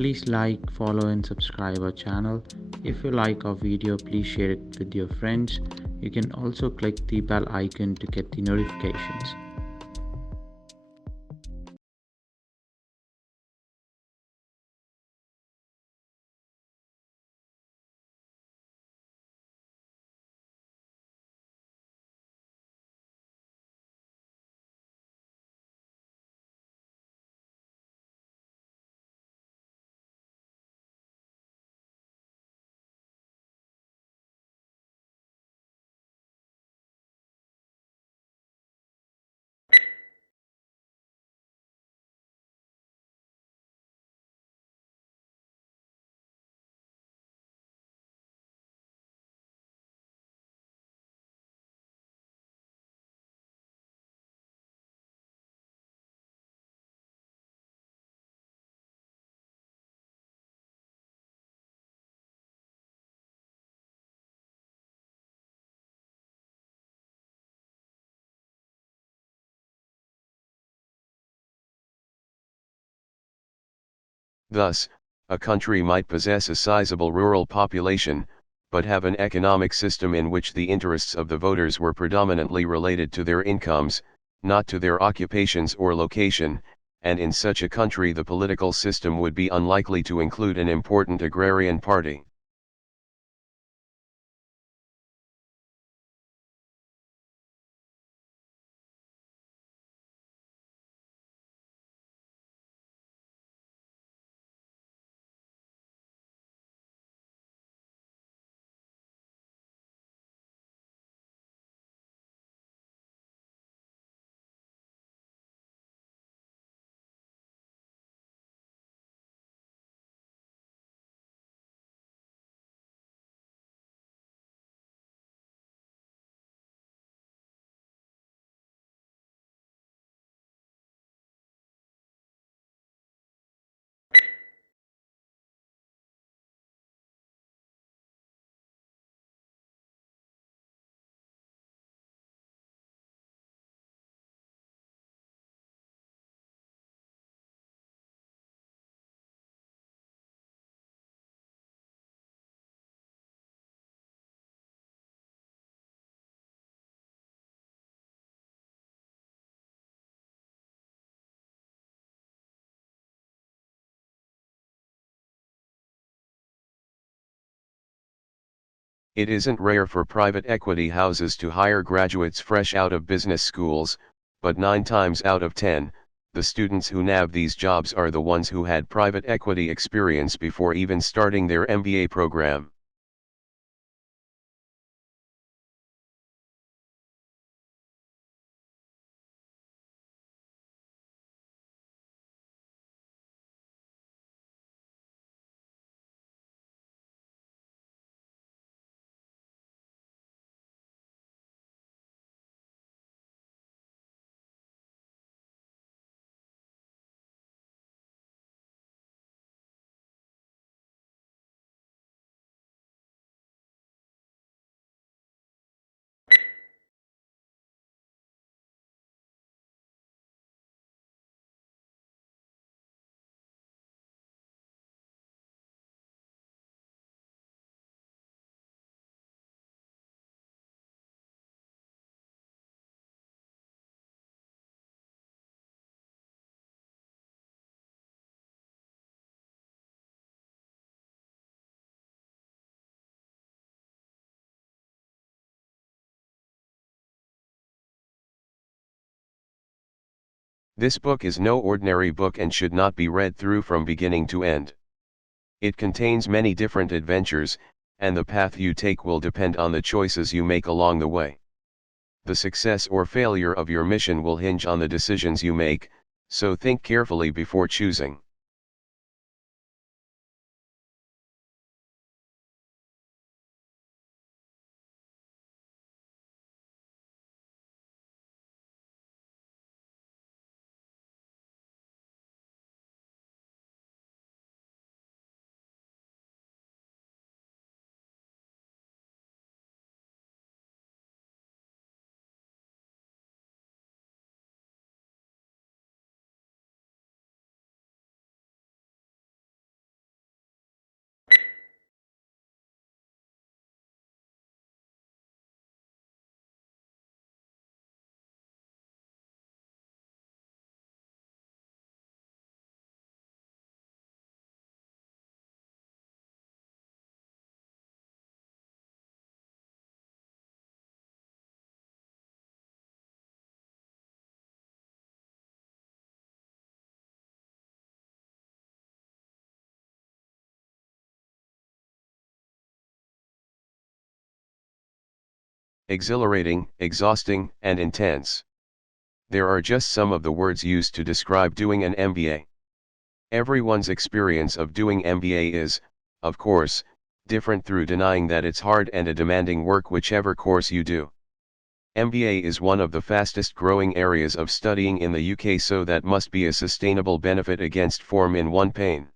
Please like, follow and subscribe our channel. If you like our video, please share it with your friends. You can also click the bell icon to get the notifications. Thus, a country might possess a sizable rural population, but have an economic system in which the interests of the voters were predominantly related to their incomes, not to their occupations or location, and in such a country the political system would be unlikely to include an important agrarian party. It isn't rare for private equity houses to hire graduates fresh out of business schools, but 9 times out of 10, the students who nab these jobs are the ones who had private equity experience before even starting their MBA program. This book is no ordinary book and should not be read through from beginning to end. It contains many different adventures, and the path you take will depend on the choices you make along the way. The success or failure of your mission will hinge on the decisions you make, so think carefully before choosing. exhilarating, exhausting, and intense. There are just some of the words used to describe doing an MBA. Everyone's experience of doing MBA is, of course, different through denying that it's hard and a demanding work whichever course you do. MBA is one of the fastest growing areas of studying in the UK, so that must be a sustainable benefit against form in one pain.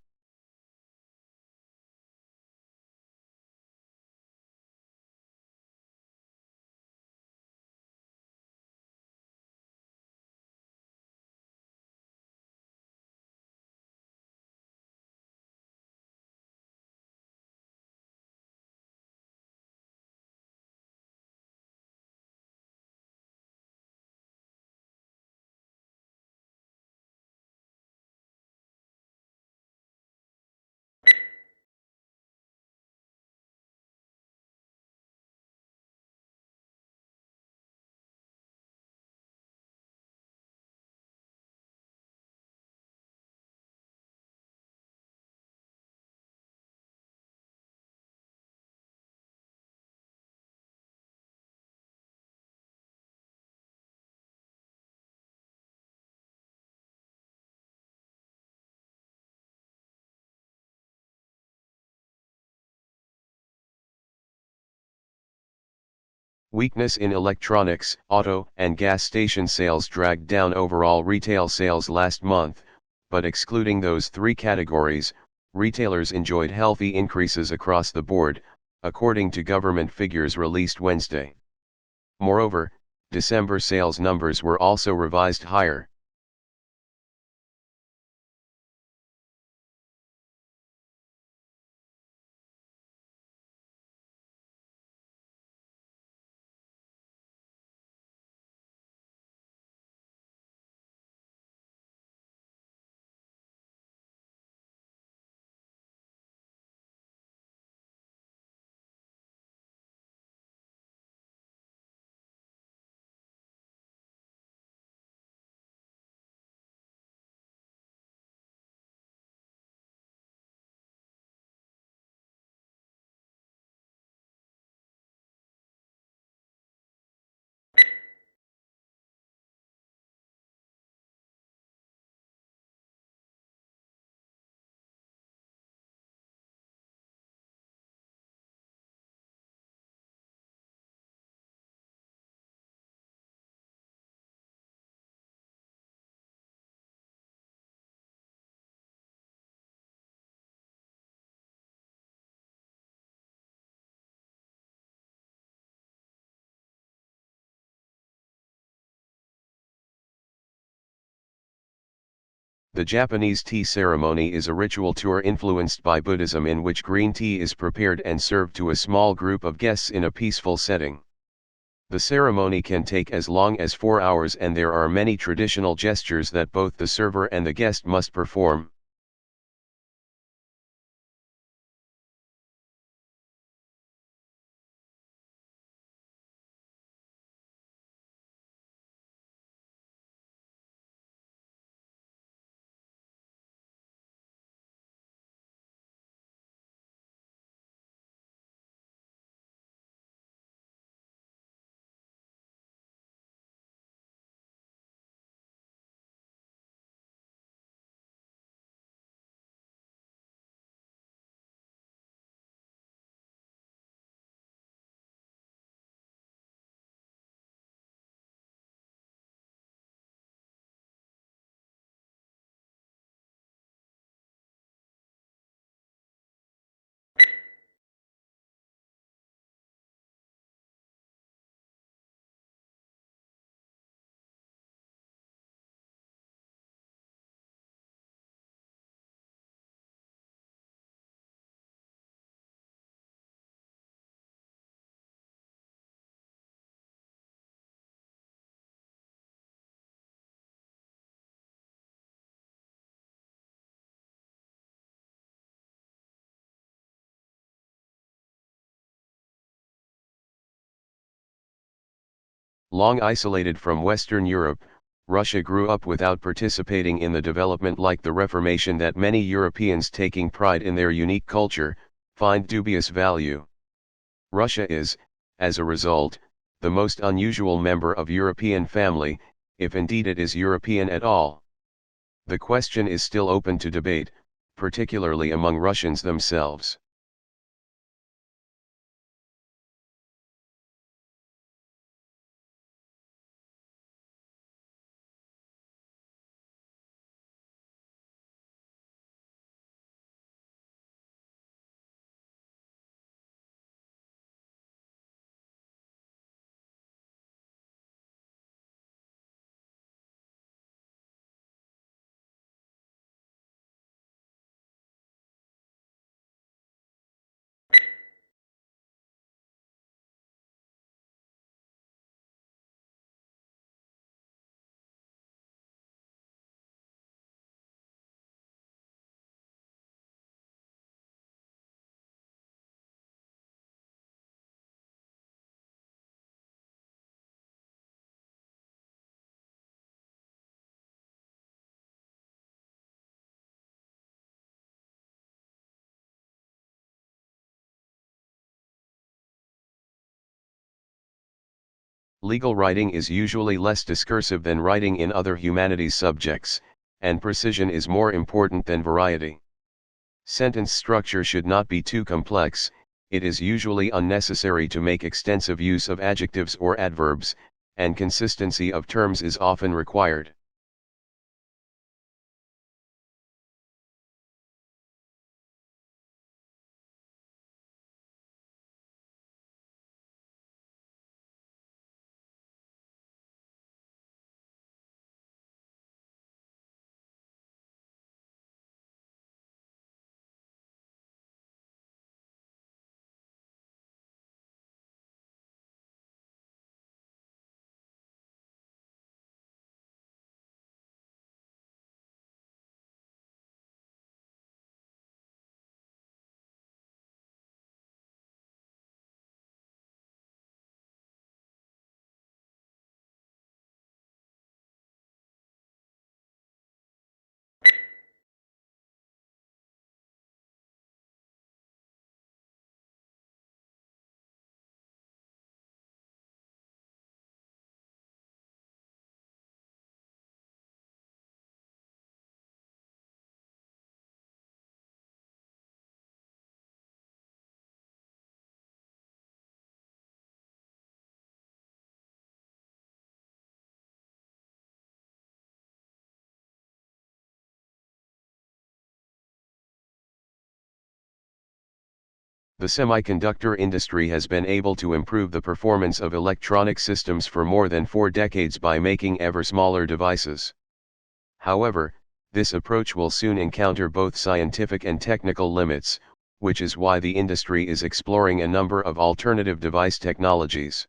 Weakness in electronics, auto, and gas station sales dragged down overall retail sales last month, but excluding those three categories, retailers enjoyed healthy increases across the board, according to government figures released Wednesday. Moreover, December sales numbers were also revised higher. The Japanese tea ceremony is a ritual tour influenced by Buddhism in which green tea is prepared and served to a small group of guests in a peaceful setting. The ceremony can take as long as 4 hours, and there are many traditional gestures that both the server and the guest must perform. Long isolated from Western Europe, Russia grew up without participating in the development like the Reformation that many Europeans, taking pride in their unique culture, find dubious value. Russia is, as a result, the most unusual member of European family, if indeed it is European at all. The question is still open to debate, particularly among Russians themselves. Legal writing is usually less discursive than writing in other humanities subjects, and precision is more important than variety. Sentence structure should not be too complex. It is usually unnecessary to make extensive use of adjectives or adverbs, and consistency of terms is often required. The semiconductor industry has been able to improve the performance of electronic systems for more than 4 decades by making ever smaller devices. However, this approach will soon encounter both scientific and technical limits, which is why the industry is exploring a number of alternative device technologies.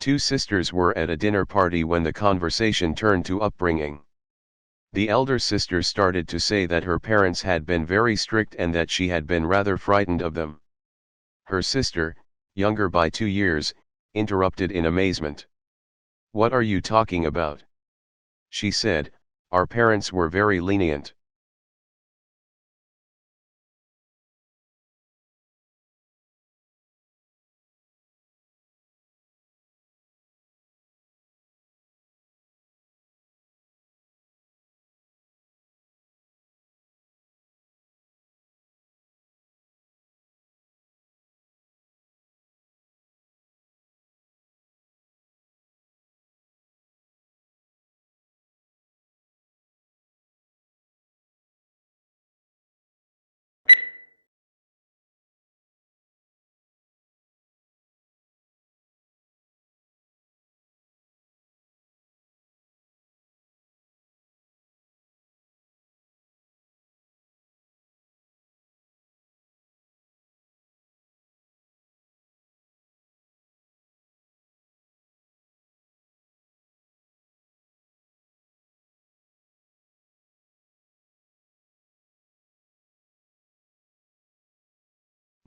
Two sisters were at a dinner party when the conversation turned to upbringing. The elder sister started to say that her parents had been very strict and that she had been rather frightened of them. Her sister, younger by 2 years, interrupted in amazement. "What are you talking about?" She said, "Our parents were very lenient."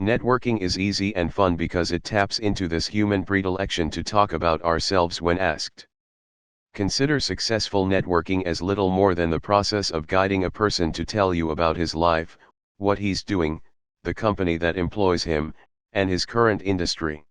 Networking is easy and fun because it taps into this human predilection to talk about ourselves when asked. Consider successful networking as little more than the process of guiding a person to tell you about his life, what he's doing, the company that employs him, and his current industry.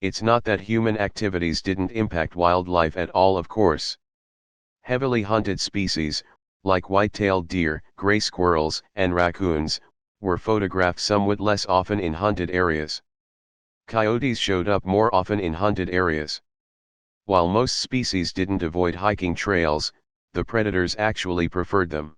It's not that human activities didn't impact wildlife at all, of course. Heavily hunted species, like white-tailed deer, gray squirrels, and raccoons, were photographed somewhat less often in hunted areas. Coyotes showed up more often in hunted areas. While most species didn't avoid hiking trails, the predators actually preferred them.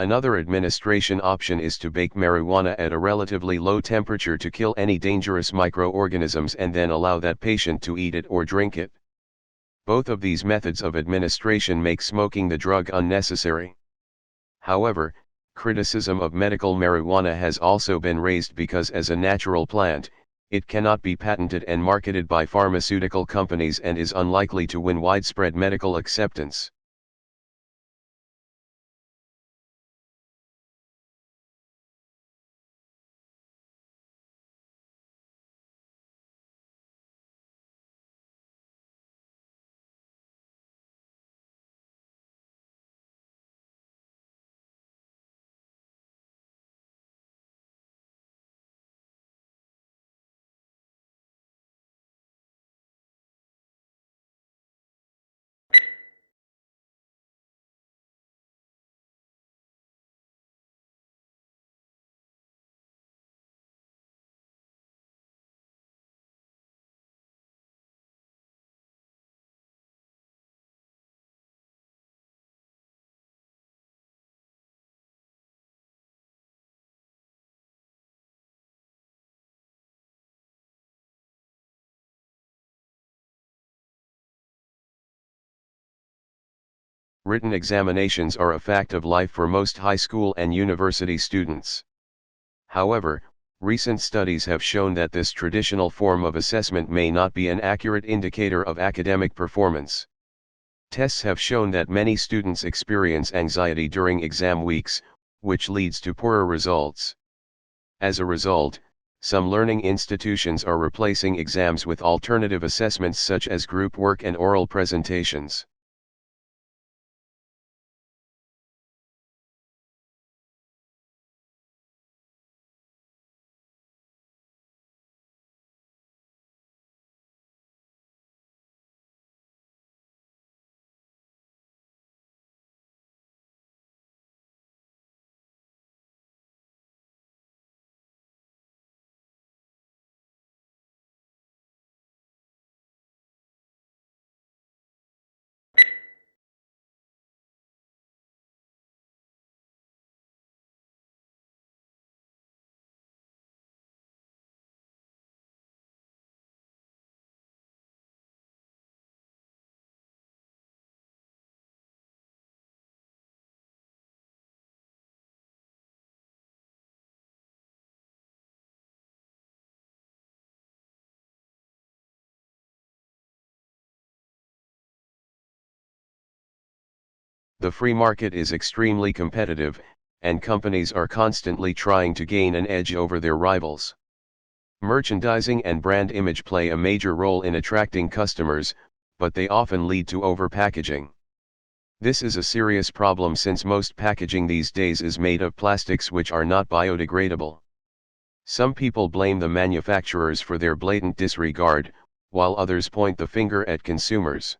Another administration option is to bake marijuana at a relatively low temperature to kill any dangerous microorganisms and then allow that patient to eat it or drink it. Both of these methods of administration make smoking the drug unnecessary. However, criticism of medical marijuana has also been raised because as a natural plant, it cannot be patented and marketed by pharmaceutical companies and is unlikely to win widespread medical acceptance. Written examinations are a fact of life for most high school and university students. However, recent studies have shown that this traditional form of assessment may not be an accurate indicator of academic performance. Tests have shown that many students experience anxiety during exam weeks, which leads to poorer results. As a result, some learning institutions are replacing exams with alternative assessments such as group work and oral presentations. The free market is extremely competitive, and companies are constantly trying to gain an edge over their rivals. Merchandising and brand image play a major role in attracting customers, but they often lead to overpackaging. This is a serious problem since most packaging these days is made of plastics which are not biodegradable. Some people blame the manufacturers for their blatant disregard, while others point the finger at consumers.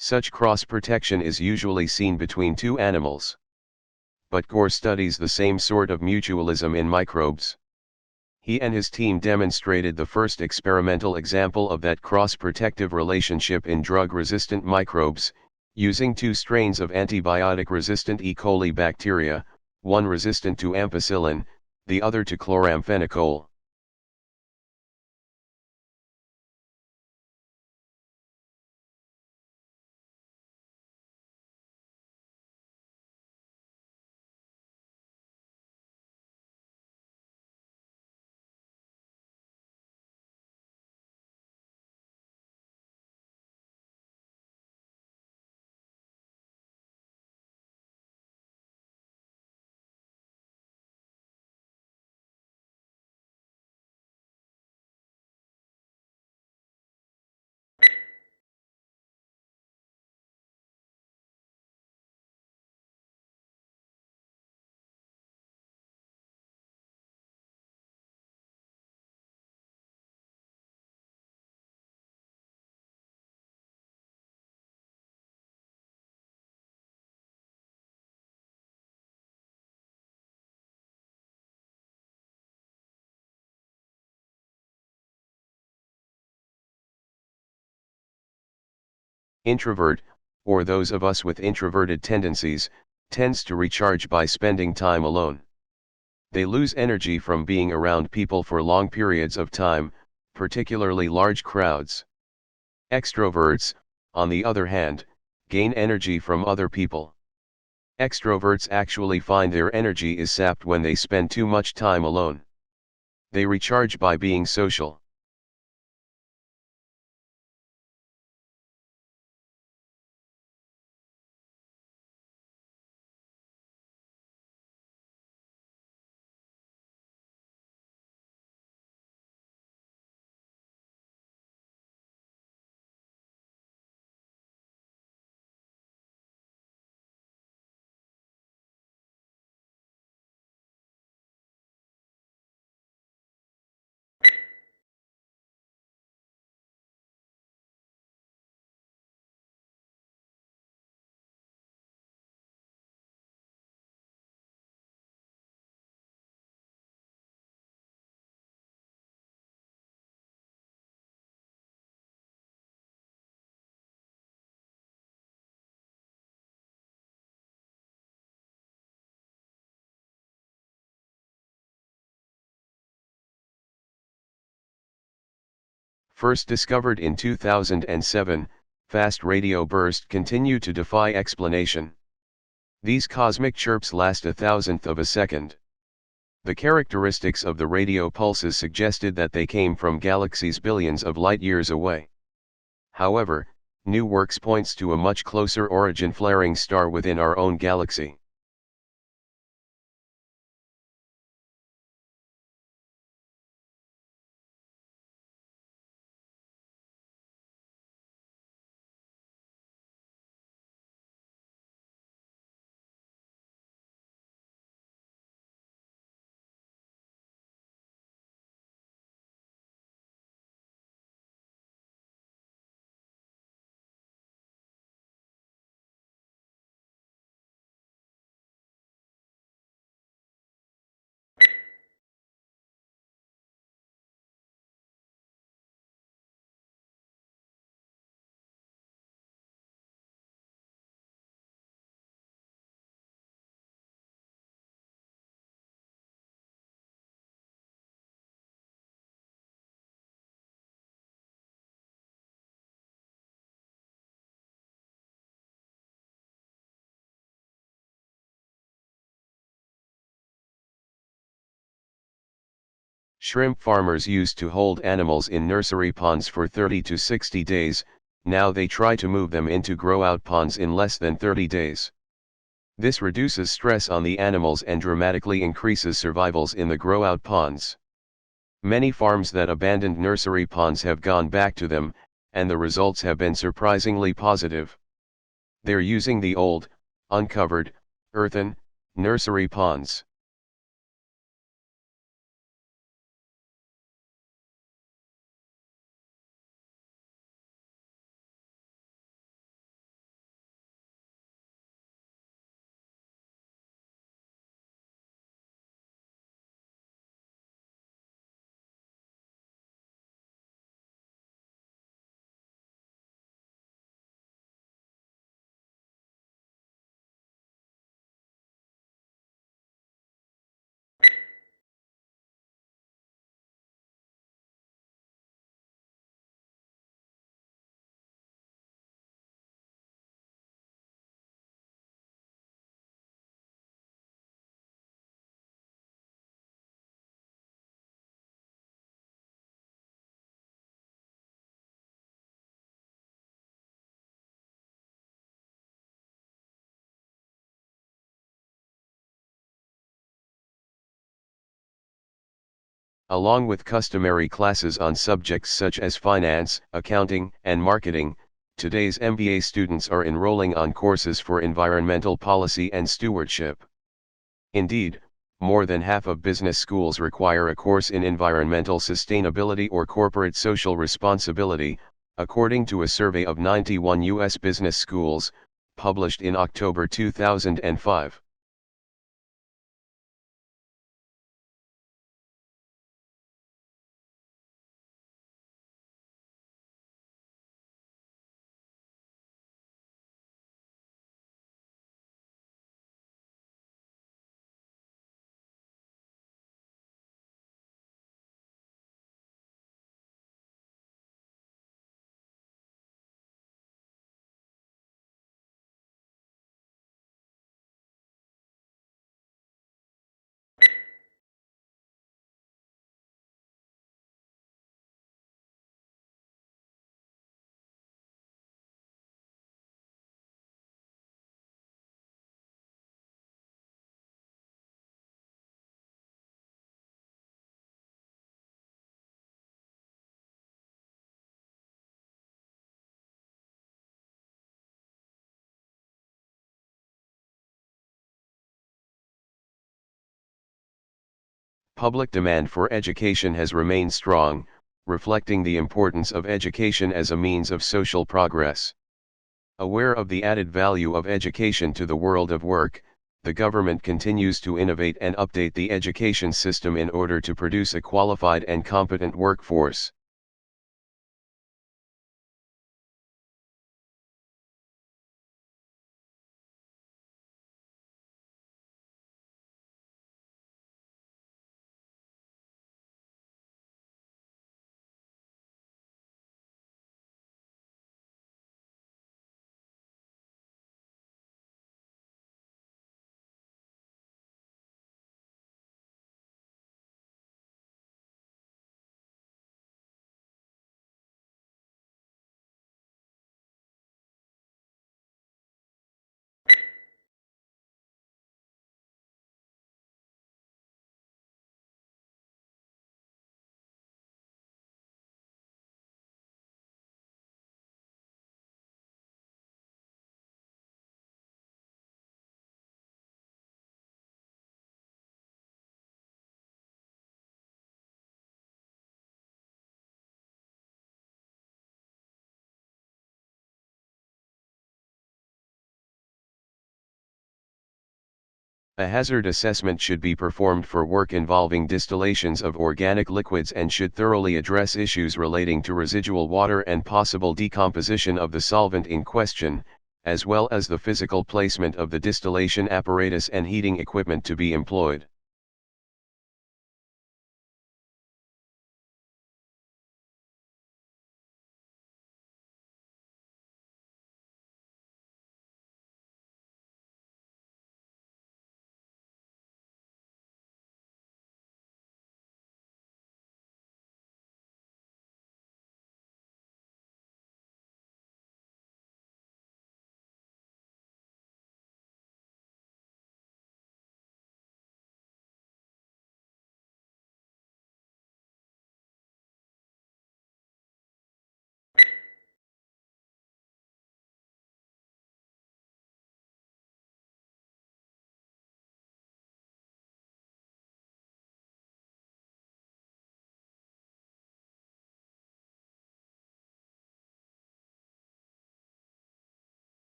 Such cross-protection is usually seen between two animals. But Gore studies the same sort of mutualism in microbes. He and his team demonstrated the first experimental example of that cross-protective relationship in drug-resistant microbes, using two strains of antibiotic-resistant E. coli bacteria, one resistant to ampicillin, the other to chloramphenicol. Introvert, or those of us with introverted tendencies, tends to recharge by spending time alone. They lose energy from being around people for long periods of time, particularly large crowds. Extroverts, on the other hand, gain energy from other people. Extroverts actually find their energy is sapped when they spend too much time alone. They recharge by being social. First discovered in 2007, fast radio bursts continue to defy explanation. These cosmic chirps last 1,000th of a second. The characteristics of the radio pulses suggested that they came from galaxies billions of light-years away. However, new work points to a much closer origin flaring star within our own galaxy. Shrimp farmers used to hold animals in nursery ponds for 30 to 60 days, now they try to move them into grow-out ponds in less than 30 days. This reduces stress on the animals and dramatically increases survivals in the grow-out ponds. Many farms that abandoned nursery ponds have gone back to them, and the results have been surprisingly positive. They're using the old, uncovered, earthen, nursery ponds. Along with customary classes on subjects such as finance, accounting, and marketing, today's MBA students are enrolling on courses for environmental policy and stewardship. Indeed, more than half of business schools require a course in environmental sustainability or corporate social responsibility, according to a survey of 91 U.S. business schools, published in October 2005. Public demand for education has remained strong, reflecting the importance of education as a means of social progress. Aware of the added value of education to the world of work, the government continues to innovate and update the education system in order to produce a qualified and competent workforce. A hazard assessment should be performed for work involving distillations of organic liquids and should thoroughly address issues relating to residual water and possible decomposition of the solvent in question, as well as the physical placement of the distillation apparatus and heating equipment to be employed.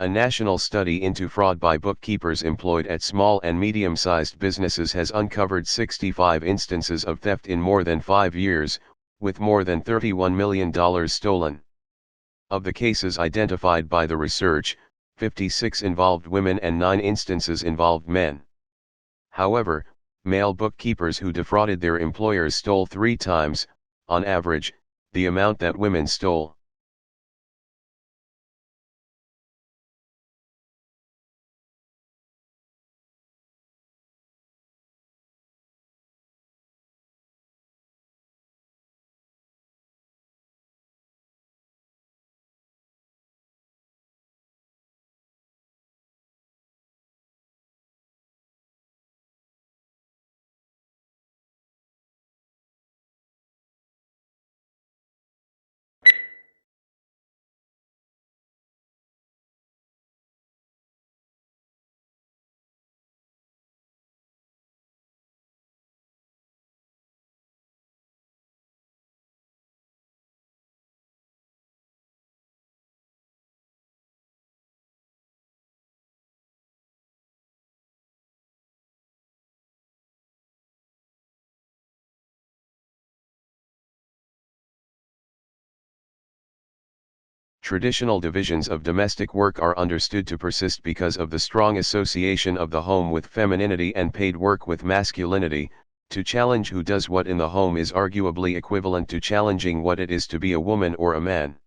A national study into fraud by bookkeepers employed at small and medium-sized businesses has uncovered 65 instances of theft in more than 5 years, with more than $31 million stolen. Of the cases identified by the research, 56 involved women and 9 instances involved men. However, male bookkeepers who defrauded their employers stole 3 times, on average, the amount that women stole. Traditional divisions of domestic work are understood to persist because of the strong association of the home with femininity and paid work with masculinity. To challenge who does what in the home is arguably equivalent to challenging what it is to be a woman or a man.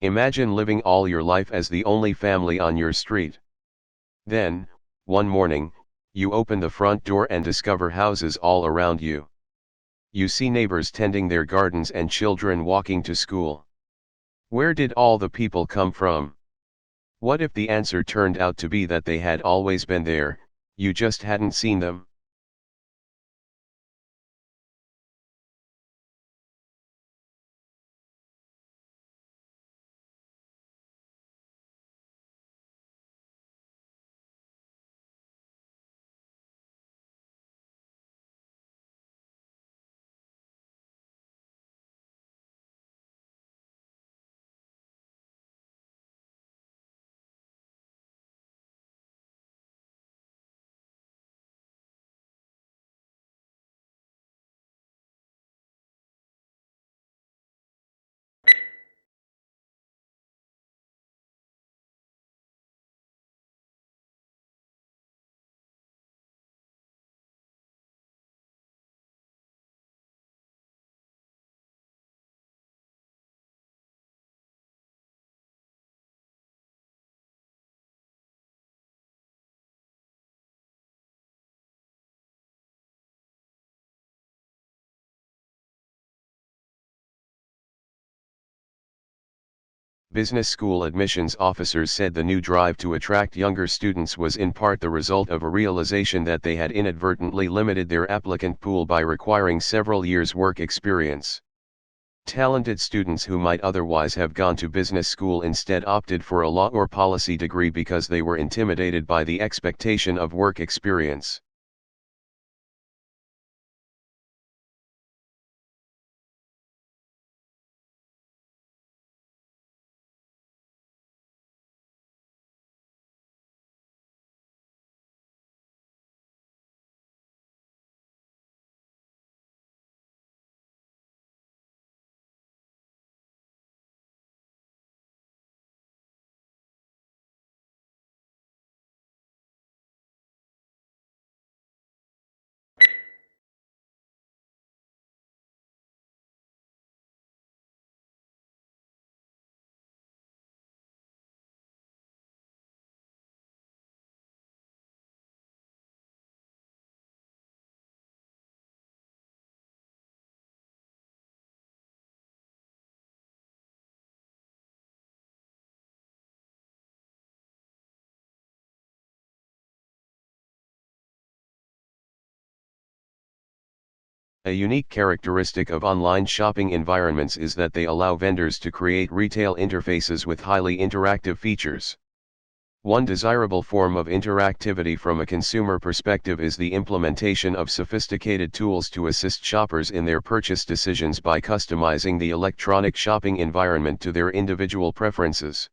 Imagine living all your life as the only family on your street. Then, one morning, you open the front door and discover houses all around you. You see neighbors tending their gardens and children walking to school. Where did all the people come from? What if the answer turned out to be that they had always been there, you just hadn't seen them? Business school admissions officers said the new drive to attract younger students was in part the result of a realization that they had inadvertently limited their applicant pool by requiring several years' work experience. Talented students who might otherwise have gone to business school instead opted for a law or policy degree because they were intimidated by the expectation of work experience. A unique characteristic of online shopping environments is that they allow vendors to create retail interfaces with highly interactive features. One desirable form of interactivity from a consumer perspective is the implementation of sophisticated tools to assist shoppers in their purchase decisions by customizing the electronic shopping environment to their individual preferences.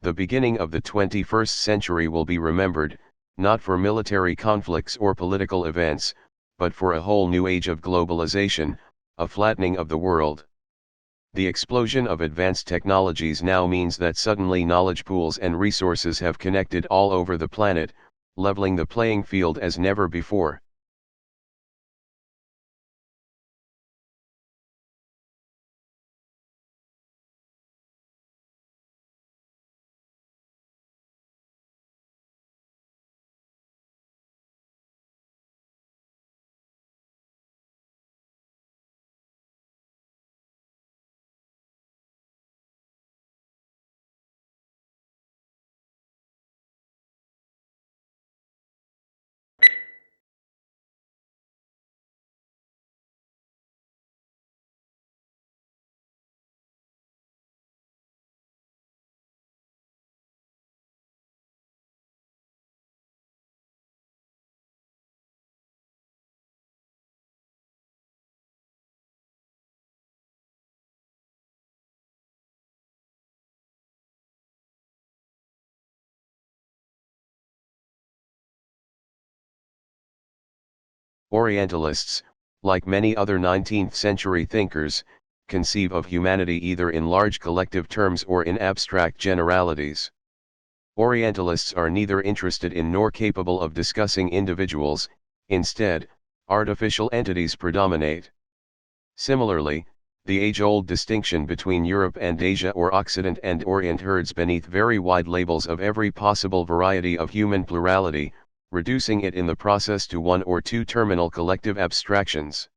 The beginning of the 21st century will be remembered, not for military conflicts or political events, but for a whole new age of globalization, a flattening of the world. The explosion of advanced technologies now means that suddenly knowledge pools and resources have connected all over the planet, leveling the playing field as never before. Orientalists, like many other 19th-century thinkers, conceive of humanity either in large collective terms or in abstract generalities. Orientalists are neither interested in nor capable of discussing individuals; instead, artificial entities predominate. Similarly, the age-old distinction between Europe and Asia or Occident and Orient herds beneath very wide labels of every possible variety of human plurality, reducing it in the process to one or two terminal collective abstractions.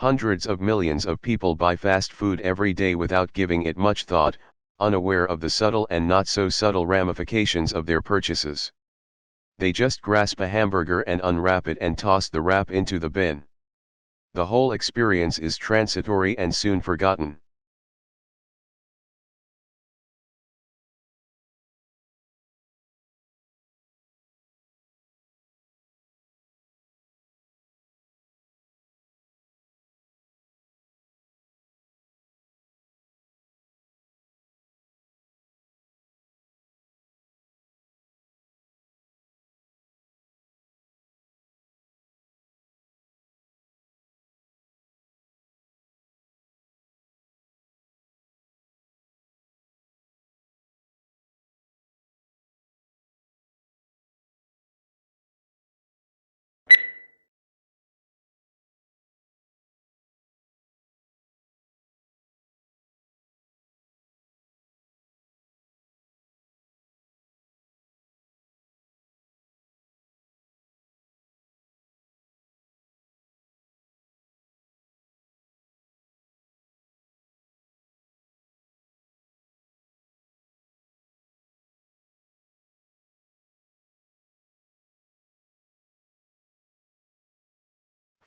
Hundreds of millions of people buy fast food every day without giving it much thought, unaware of the subtle and not so subtle ramifications of their purchases. They just grasp a hamburger and unwrap it and toss the wrap into the bin. The whole experience is transitory and soon forgotten.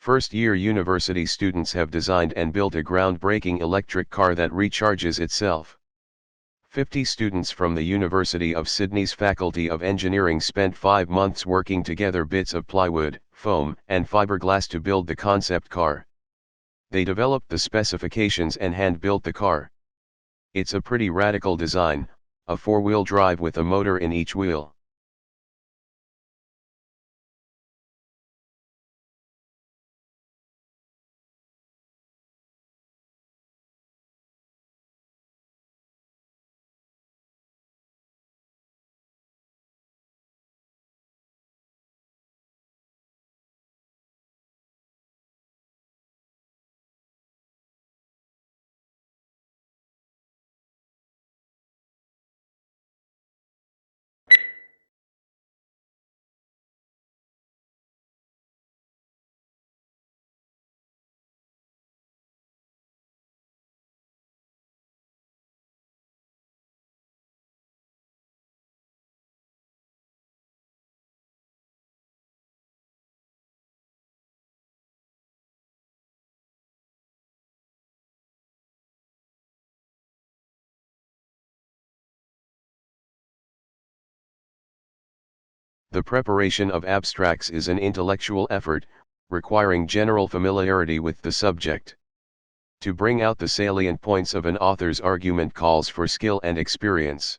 First-year university students have designed and built a groundbreaking electric car that recharges itself. 50 students from the University of Sydney's Faculty of Engineering spent 5 months working together bits of plywood, foam, and fiberglass to build the concept car. They developed the specifications and hand-built the car. It's a pretty radical design, a 4-wheel drive with a motor in each wheel. The preparation of abstracts is an intellectual effort, requiring general familiarity with the subject. To bring out the salient points of an author's argument calls for skill and experience.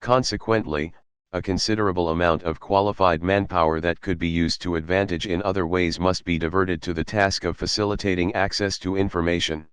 Consequently, a considerable amount of qualified manpower that could be used to advantage in other ways must be diverted to the task of facilitating access to information.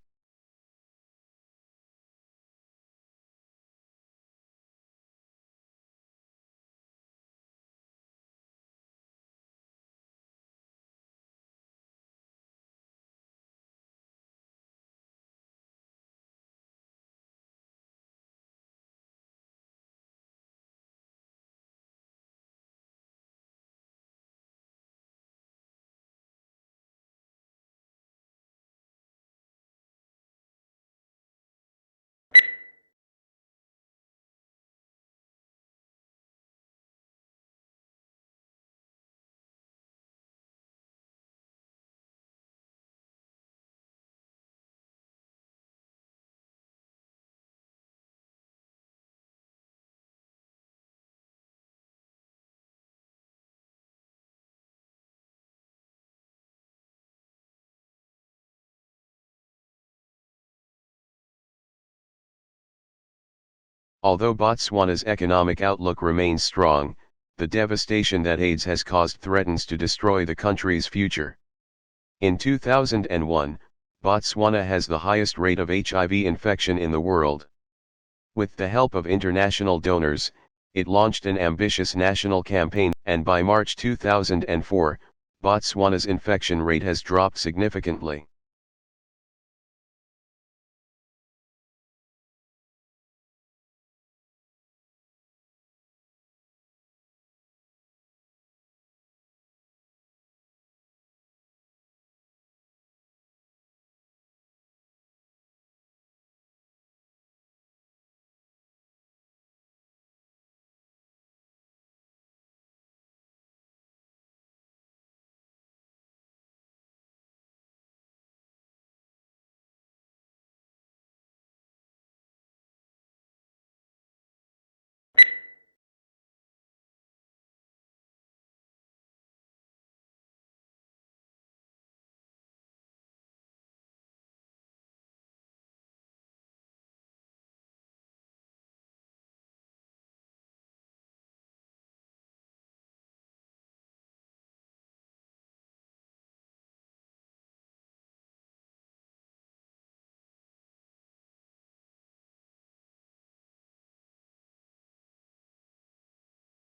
Although Botswana's economic outlook remains strong, the devastation that AIDS has caused threatens to destroy the country's future. In 2001, Botswana has the highest rate of HIV infection in the world. With the help of international donors, it launched an ambitious national campaign, and by March 2004, Botswana's infection rate has dropped significantly.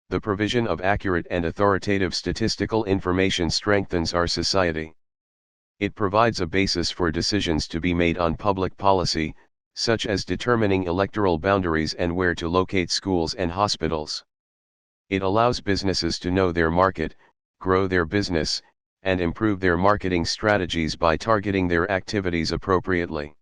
The provision of accurate and authoritative statistical information strengthens our society. It provides a basis for decisions to be made on public policy, such as determining electoral boundaries and where to locate schools and hospitals. It allows businesses to know their market, grow their business, and improve their marketing strategies by targeting their activities appropriately.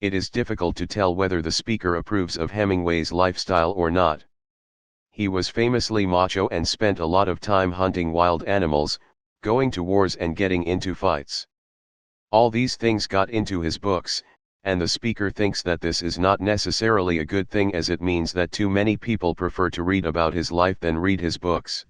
it is difficult to tell whether the speaker approves of Hemingway's lifestyle or not. He was famously macho and spent a lot of time hunting wild animals, going to wars and getting into fights. All these things got into his books, and the speaker thinks that this is not necessarily a good thing, as it means that too many people prefer to read about his life than read his books.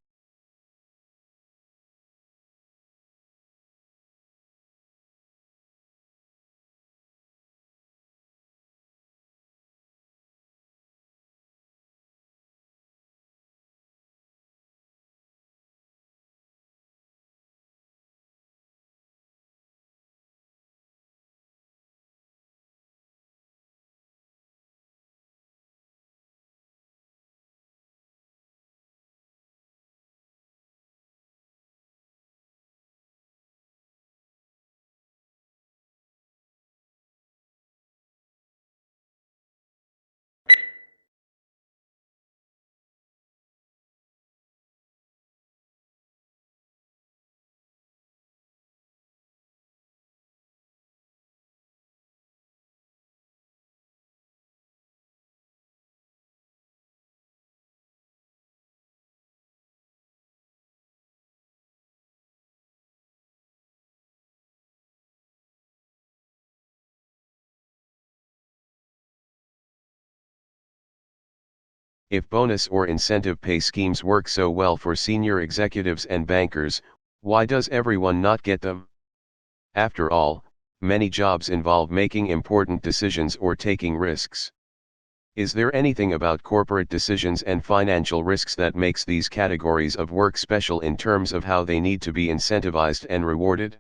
If bonus or incentive pay schemes work so well for senior executives and bankers, why does everyone not get them? After all, many jobs involve making important decisions or taking risks. Is there anything about corporate decisions and financial risks that makes these categories of work special in terms of how they need to be incentivized and rewarded?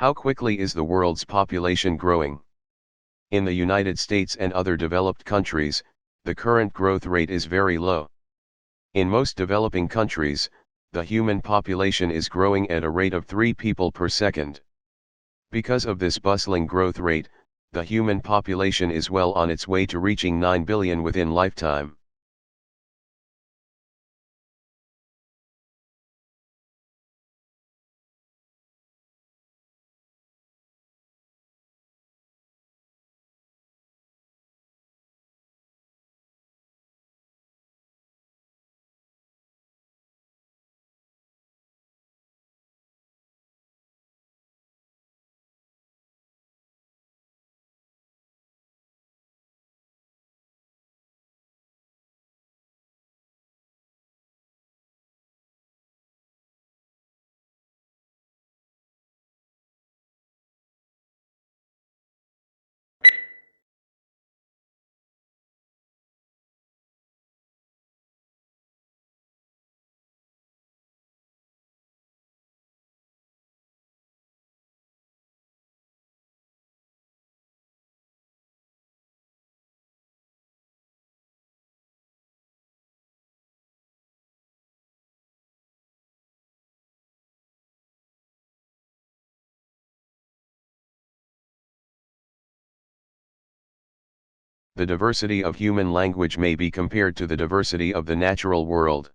How quickly is the world's population growing? In the United States and other developed countries, the current growth rate is very low. In most developing countries, the human population is growing at a rate of 3 people per second. Because of this bustling growth rate, the human population is well on its way to reaching 9 billion within lifetime. The diversity of human language may be compared to the diversity of the natural world.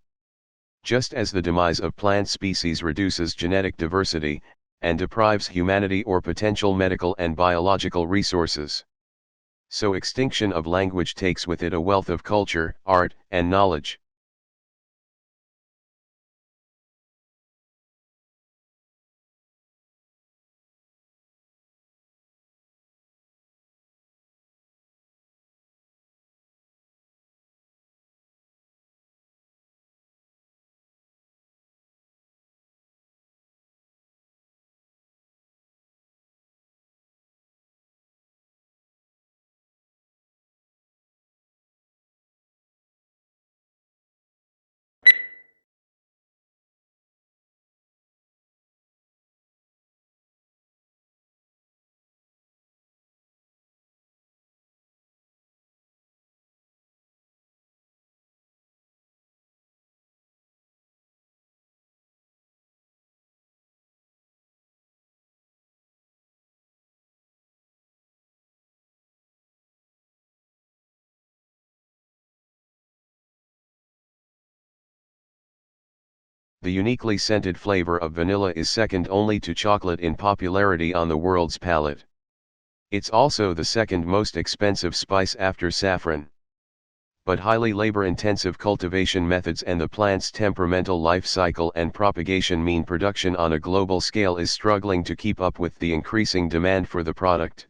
Just as the demise of plant species reduces genetic diversity, and deprives humanity or potential medical and biological resources, so extinction of language takes with it a wealth of culture, art, and knowledge. The uniquely scented flavor of vanilla is second only to chocolate in popularity on the world's palate. It's also the second most expensive spice after saffron. But highly labor-intensive cultivation methods and the plant's temperamental life cycle and propagation mean production on a global scale is struggling to keep up with the increasing demand for the product.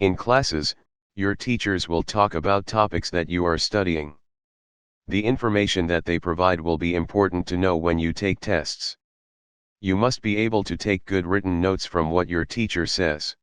In classes, your teachers will talk about topics that you are studying. The information that they provide will be important to know when you take tests. You must be able to take good written notes from what your teacher says.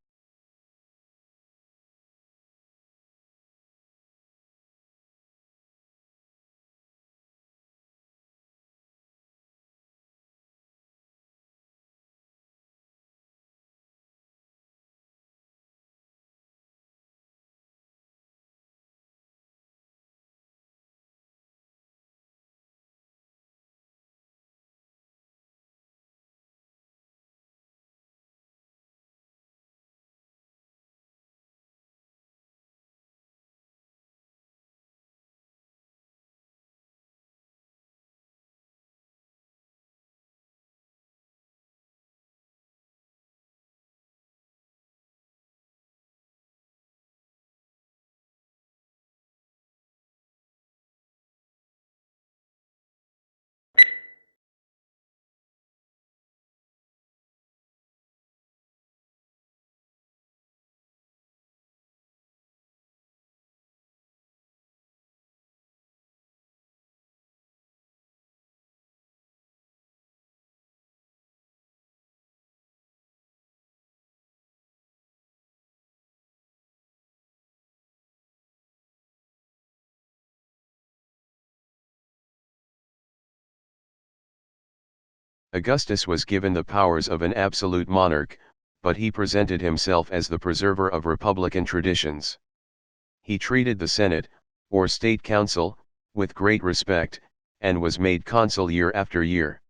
Augustus was given the powers of an absolute monarch, but he presented himself as the preserver of republican traditions. He treated the Senate, or State Council, with great respect, and was made consul year after year.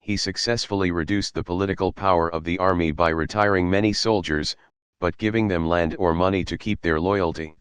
He successfully reduced the political power of the army by retiring many soldiers, but giving them land or money to keep their loyalty.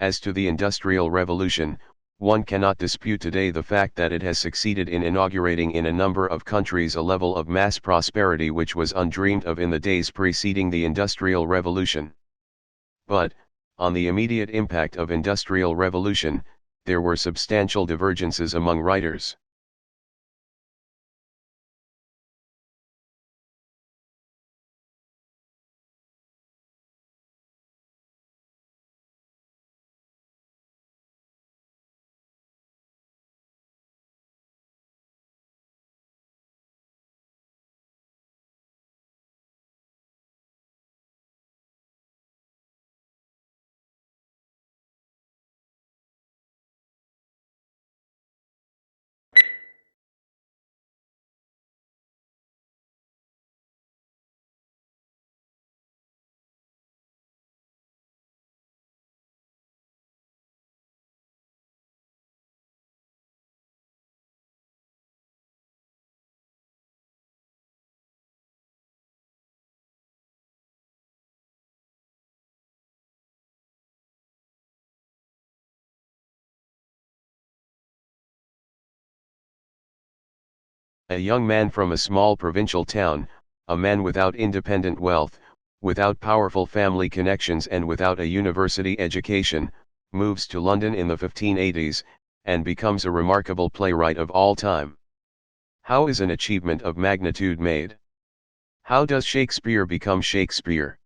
As to the Industrial Revolution, One cannot dispute today the fact that it has succeeded in inaugurating in a number of countries a level of mass prosperity which was undreamed of in the days preceding the Industrial Revolution. But, on the immediate impact of Industrial Revolution, there were substantial divergences among writers. A young man from a small provincial town, a man without independent wealth, without powerful family connections and without a university education, moves to London in the 1580s, and becomes a remarkable playwright of all time. How is an achievement of magnitude made? How does Shakespeare become Shakespeare?